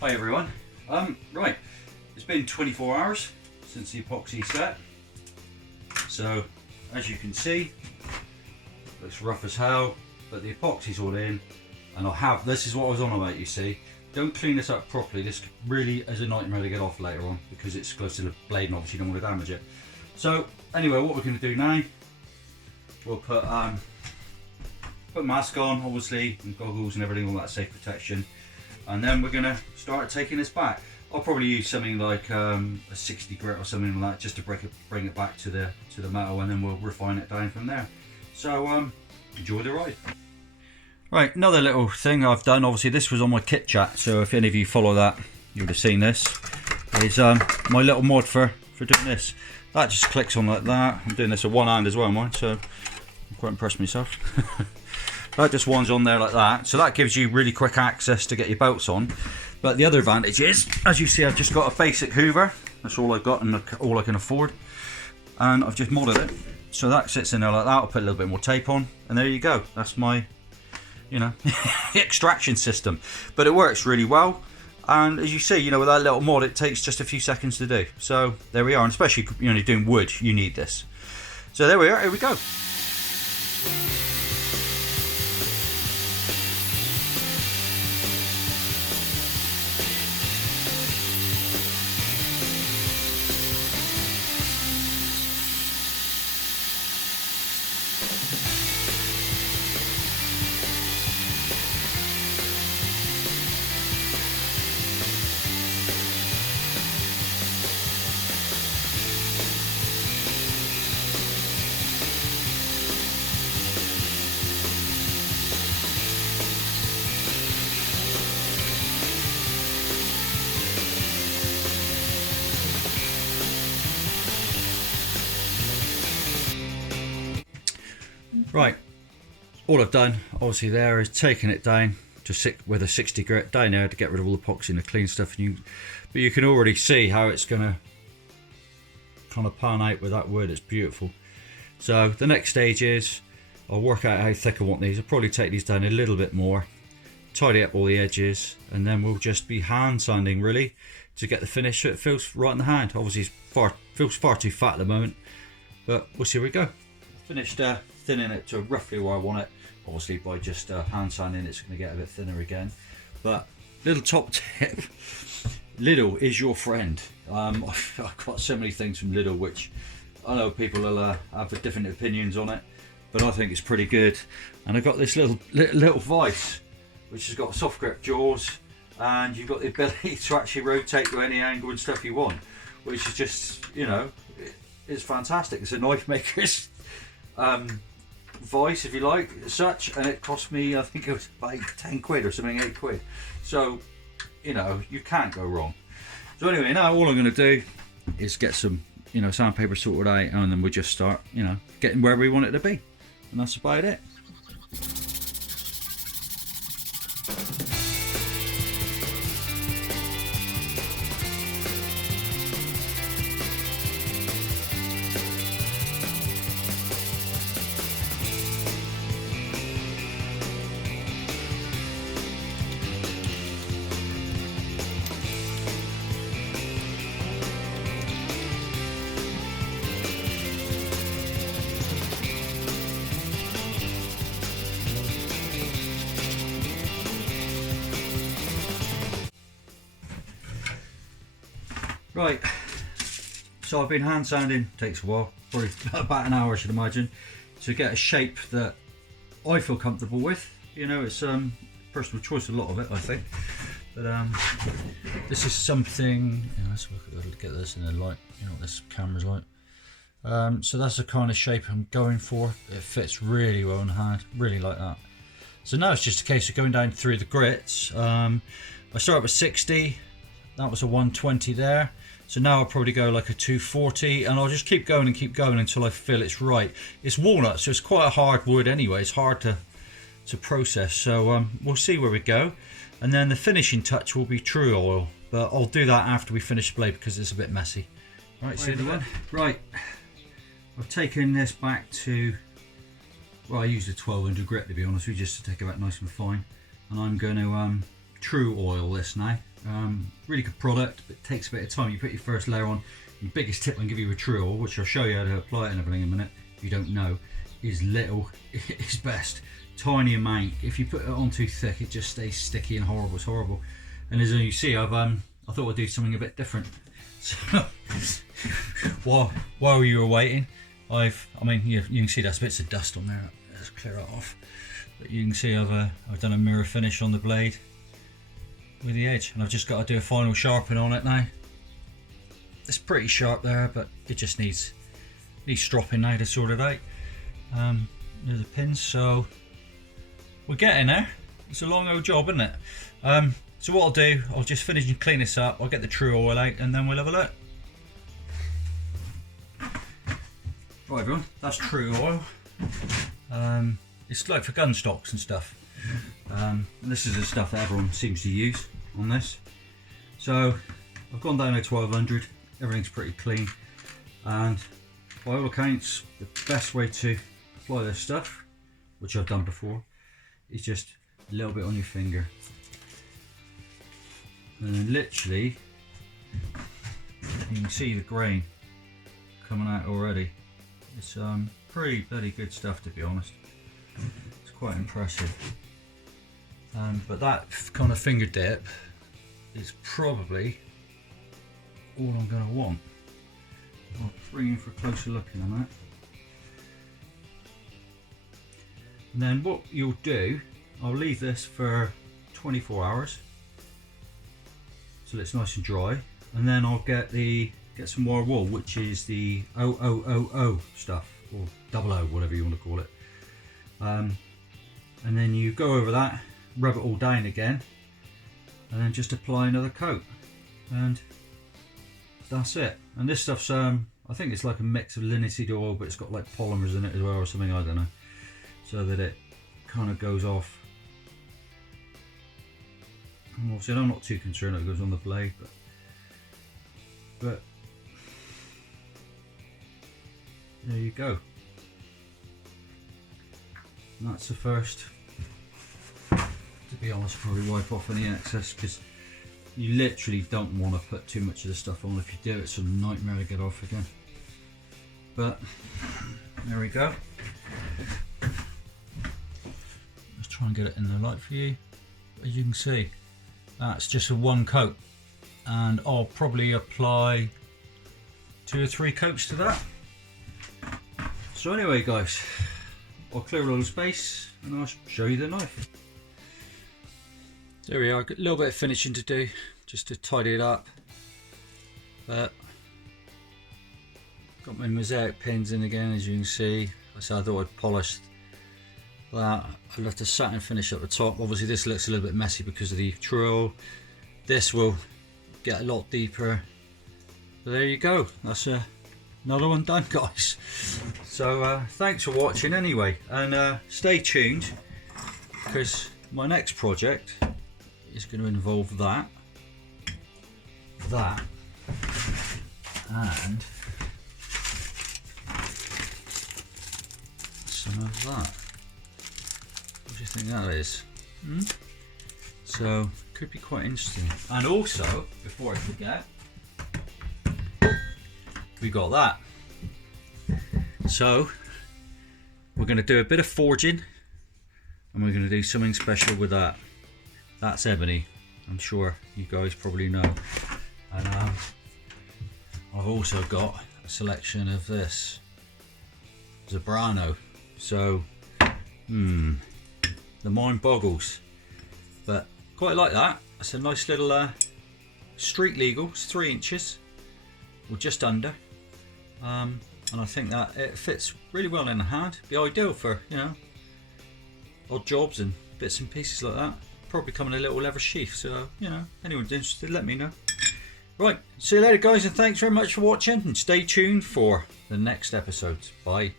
Hi everyone. Right, it's been 24 hours since the epoxy set. So as you can see, looks rough as hell, but the epoxy's all in, and this is what I was on about, you see. Don't clean this up properly. This really is a nightmare to get off later on because it's close to the blade and obviously you don't want to damage it. So anyway, what we're going to do now, we'll put mask on, obviously, and goggles and everything, all that safe protection. And then we're going to start taking this back. I'll probably use something like a 60 grit or something like that, just to bring it back to the metal, and then we'll refine it down from there. So enjoy the ride. Right, another little thing I've done, obviously this was on my kit chat, so if any of you follow that, you would have seen this, is my little mod for doing this. That just clicks on like that. I'm doing this with one hand as well, mine, so I'm quite impressed with myself. That just winds on there like that, so that gives you really quick access to get your belts on. But the other advantage is, as you see, I've just got a basic hoover. That's all I've got and all I can afford, and I've just modded it so that sits in there like that. I'll put a little bit more tape on, and there you go. That's my, extraction system. But it works really well, and as you see, with that little mod, it takes just a few seconds to do. So there we are, and especially doing wood, you need this. So there we are. Here we go. Right, all I've done obviously there is taking it down to with a 60 grit down there to get rid of all the epoxy and the clean stuff, but you can already see how it's going to kind of pan out with that wood. It's beautiful. So the next stage is I'll work out how thick I want these. I'll probably take these down a little bit more, tidy up all the edges, and then we'll just be hand sanding really to get the finish so it feels right in the hand. Obviously it feels far too fat at the moment, but we'll see where we go. Finished thinning it to roughly where I want it. Obviously by just hand sanding it's going to get a bit thinner again. But little top tip, Lidl is your friend. I've got so many things from Lidl which I know people will have different opinions on it, but I think it's pretty good. And I've got this little vice which has got soft grip jaws, and you've got the ability to actually rotate to any angle and stuff you want, which is just, it's fantastic. It's a knife maker's vice, if you like, such, and it cost me, I think it was about 10 quid or something, 8 quid. So you can't go wrong. So anyway, now all I'm going to do is get some sandpaper sorted out, and then we'll just start getting where we want it to be, and that's about it. Right, so I've been hand sanding, takes a while, probably about an hour I should imagine, to get a shape that I feel comfortable with. It's personal choice, a lot of it I think, but this is something, let's get this in the light, what this camera's like. So that's the kind of shape I'm going for. It fits really well in the hand, really like that. So now it's just a case of going down through the grits. I started with 60, that was a 120 there. So now I'll probably go like a 240, and I'll just keep going until I feel it's right. It's walnut, so it's quite a hard wood anyway. It's hard to process. So we'll see where we go. And then the finishing touch will be true oil, but I'll do that after we finish the blade because it's a bit messy. Right, see the one? Right, I've taken this back to, well, I used a 1200 grit to be honest with you, just to take it back nice and fine. And I'm going to true oil this now. Really good product, but it takes a bit of time. You put your first layer on. Your biggest tip I can give you a true oil, which I'll show you how to apply it and everything in a minute, if you don't know, is little is best. Tiny amount. If you put it on too thick, it just stays sticky and horrible. It's horrible. And as you see, I thought I'd do something a bit different. So while you were waiting, I mean, you can see there's bits of dust on there. Let's clear it off. But you can see I've done a mirror finish on the blade with the edge, and I've just got to do a final sharpen on it now. It's pretty sharp there, but it just needs stropping now to sort it out. There's the pins, so we're getting there. It's a long old job, isn't it? So what I'll do, I'll just finish and clean this up. I'll get the true oil out, and then we'll have a look. Right everyone, that's true oil. It's like for gun stocks and stuff. This is the stuff that everyone seems to use on this. So I've gone down to 1200. Everything's pretty clean, and by all accounts, the best way to apply this stuff, which I've done before, is just a little bit on your finger, and then literally you can see the grain coming out already. It's pretty bloody good stuff, to be honest. It's quite impressive. But that kind of finger dip is probably all I'm going to want. I'll bring you for a closer look in a minute. And then what you'll do, I'll leave this for 24 hours so it's nice and dry, and then I'll get some more wool, which is the 0000 stuff, or 00, whatever you want to call it. And then you go over that, rub it all down again, and then just apply another coat, and that's it. And this stuff's I think it's like a mix of linseed oil, but it's got like polymers in it as well or something, I don't know, so that it kind of goes off. And obviously I'm not too concerned that it goes on the blade, but there you go. And that's the first. To be honest, probably wipe off any excess, because you literally don't want to put too much of the stuff on. If you do, it's a nightmare to get off again. But there we go. Let's try and get it in the light for you. As you can see, that's just a one coat, and I'll probably apply 2 or 3 coats to that. So anyway guys, I'll clear a little space and I'll show you the knife. There we are, got a little bit of finishing to do just to tidy it up, but got my mosaic pins in again, as you can see. I thought I'd polish that. I'll have to satin finish at the top. Obviously this looks a little bit messy because of the true. This will get a lot deeper, but there you go, that's another one done guys. So thanks for watching anyway, and stay tuned, because my next project is going to involve that, and some of that. What do you think that is? So could be quite interesting. And also, before I forget, we got that. So we're going to do a bit of forging, and we're going to do something special with that. That's ebony, I'm sure you guys probably know. And I've also got a selection of this Zebrano. So the mind boggles, but quite like that. It's a nice little street legal. It's 3 inches or just under, and I think that it fits really well in the hand. Be ideal for, you know, odd jobs and bits and pieces like that. Probably come in a little leather sheath, so you know, anyone's interested, let me know. Right, see you later guys, and thanks very much for watching, and stay tuned for the next episodes. Bye.